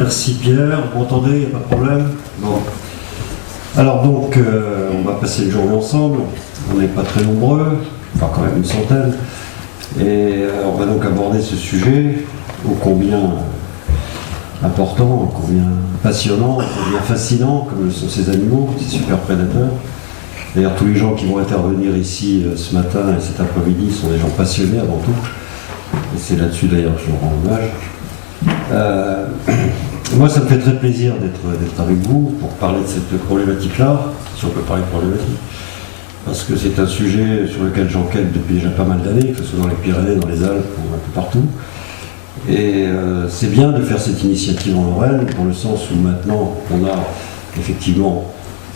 Merci Pierre, vous m'entendez, il n'y a pas de problème? Bon. Alors donc, on va passer une journée ensemble, on n'est pas très nombreux, enfin quand même une centaine, et on va donc aborder ce sujet ô combien important, ô combien passionnant, ô combien fascinant, comme le sont ces animaux, ces super prédateurs. D'ailleurs, tous les gens qui vont intervenir ici ce matin et cet après-midi sont des gens passionnés avant tout, et c'est là-dessus d'ailleurs que je leur rends hommage. Moi, ça me fait très plaisir d'être avec vous pour parler de cette problématique-là, si on peut parler de problématique, parce que c'est un sujet sur lequel j'enquête depuis déjà pas mal d'années, que ce soit dans les Pyrénées, dans les Alpes ou un peu partout. Et c'est bien de faire cette initiative en Lorraine, dans le sens où maintenant on a effectivement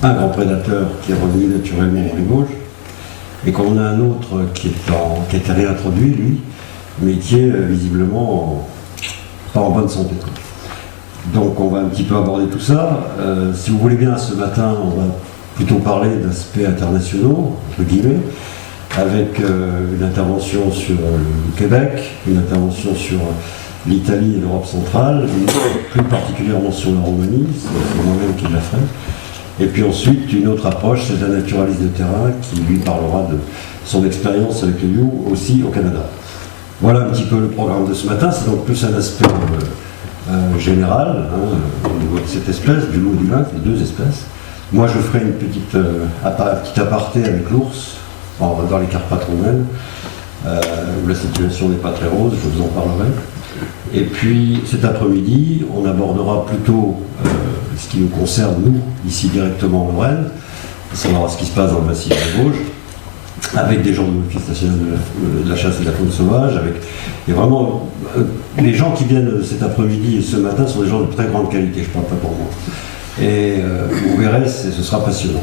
un grand prédateur qui est revenu naturellement en Limoges, et qu'on a un autre qui a été réintroduit, lui, mais qui est visiblement pas en bonne santé. Donc on va un petit peu aborder tout ça. Si vous voulez bien, ce matin, on va plutôt parler d'aspects internationaux, entre guillemets, avec une intervention sur le Québec, une intervention sur l'Italie et l'Europe centrale, plus particulièrement sur la Roumanie, c'est moi-même qui la ferai. Et puis ensuite, une autre approche, c'est d'un naturaliste de terrain qui lui parlera de son expérience avec le loup aussi au Canada. Voilà un petit peu le programme de ce matin, c'est donc plus un aspect général, au niveau de cette espèce, du loup et du lynx, les deux espèces. Moi je ferai une petite aparté avec l'ours, dans les Carpates roumaines, où la situation n'est pas très rose, je vous en parlerai. Et puis cet après-midi, on abordera plutôt ce qui nous concerne, nous, ici directement en Lorraine, à savoir ce qui se passe dans le massif des Vosges, avec des gens de l'Office national de la chasse et de la faune sauvage, et vraiment, les gens qui viennent cet après-midi et ce matin sont des gens de très grande qualité, je ne parle pas pour moi. Et vous verrez, ce sera passionnant.